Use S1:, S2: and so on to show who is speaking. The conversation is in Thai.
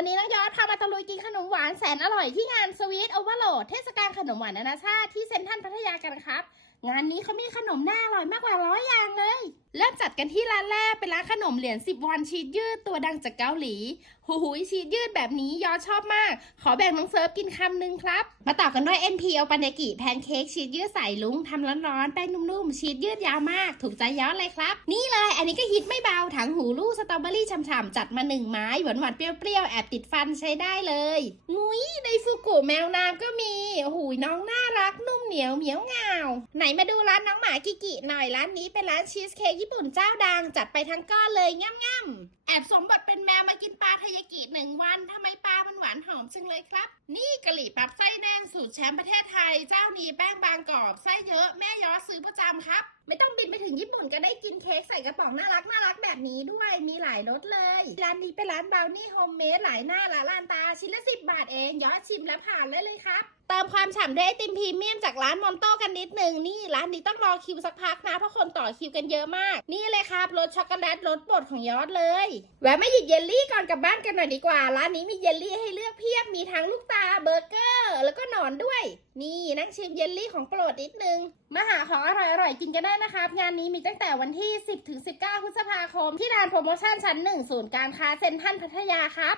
S1: วันนี้น้องยอดพามาตะลุยกินขนมหวานแสนอร่อยที่งานสวีทโอเวอร์โหลดเทศกาลขนมหวานนานาชาติที่เซ็นทรัลพัทยากันครับ งานนี้เขามีขนมน่าอร่อยมากกว่าร้อยอย่างเลย เริ่มจัดกันที่ร้านแรกเป็นร้านขนมเหรียญ10วันชีสยืดตัวดังจากเกาหลีหูหูชีสยืดแบบนี้ยอชอบมาก ขอแบ่งน้องเซิร์ฟกินคำหนึ่งครับ มาต่อกันด้วย NP โอปันเดกิแพนเค้กชีสยืดใส่ลุงทำร้อนๆแป้งนุ่มๆ ชีสยืดยาวมาก ถูกใจย้อดเลยครับ นี่เลย อันนี้ก็ฮิตไม่เบาถังหูลูกสตรอเบอรี่ฉ่ำๆจัดมาหนึ่งไม้หวานๆเปรี้ยวๆแอบติดฟันใช้ได้เลยงุ้ยในฟูกุแมวน้ำก็มีหูยน้องน่ารักนุ่มเหนียวเหมียวงาว ไหนมาดูร้านน้องหมากิกิหน่อยร้านนี้เป็นร้านชีสเค้กญี่ปุ่นเจ้าดังจัดไปทั้งก้อนเลยง่ำๆแอบสมบัติเป็นแมวมากินปลาทายากิหนึ่งวันทำไมปลามันหวานห มจังเลยครับ นี่กะหรี่ปั๊บไส้แน่นสูตรแชมป์ประเทศไทย เจ้านี้แป้งบางกรอบไส้เยอะแม่ยอซื้อประจำครับ ไม่ต้องบินไปถึงญี่ปุ่นก็ได้กินเค้กใส่กระป๋องน่ารักน่ารักแบบนี้ด้วยมีหลายรสเลย ร้านนี้เป็นร้านบราวนี่โฮมเมดหลายหน้าหลายร้านตาชิ้นละสิบบาทเองย้อดชิมแล้วผ่านเลยเลยครับเติมความฉ่ำด้วยไอติมพรีเมียมจากร้านมอนโต้กันนิดนึงนี่ร้านนี้ต้องรอคิวสักพักนะเพราะคนต่อคิวกันเยอะมาก นี่เลยครับรสช็อกโกแลตรสโปรดของยอดเลย แวะมาหยิบเยลลี่ก่อนกลับบ้านกันหน่อยดีกว่า ร้านนี้มีเยลลี่ให้เลือกเพีียบมีทั้งลูกตาเบอร์เกอร์ แล้วก็หนอนด้วย นี่นั่งชิมเยลลี่ของโปรดนิดนึง มาหาของอร่อยๆกินกันได้นะครับงานนี้มีตั้งแต่วันที่ 10ถึง19 พฤษภาคม ที่ร้านโปรโมชั่นชั้น1ศูนย์การค้าเซ็นทรัลพัทยาครับ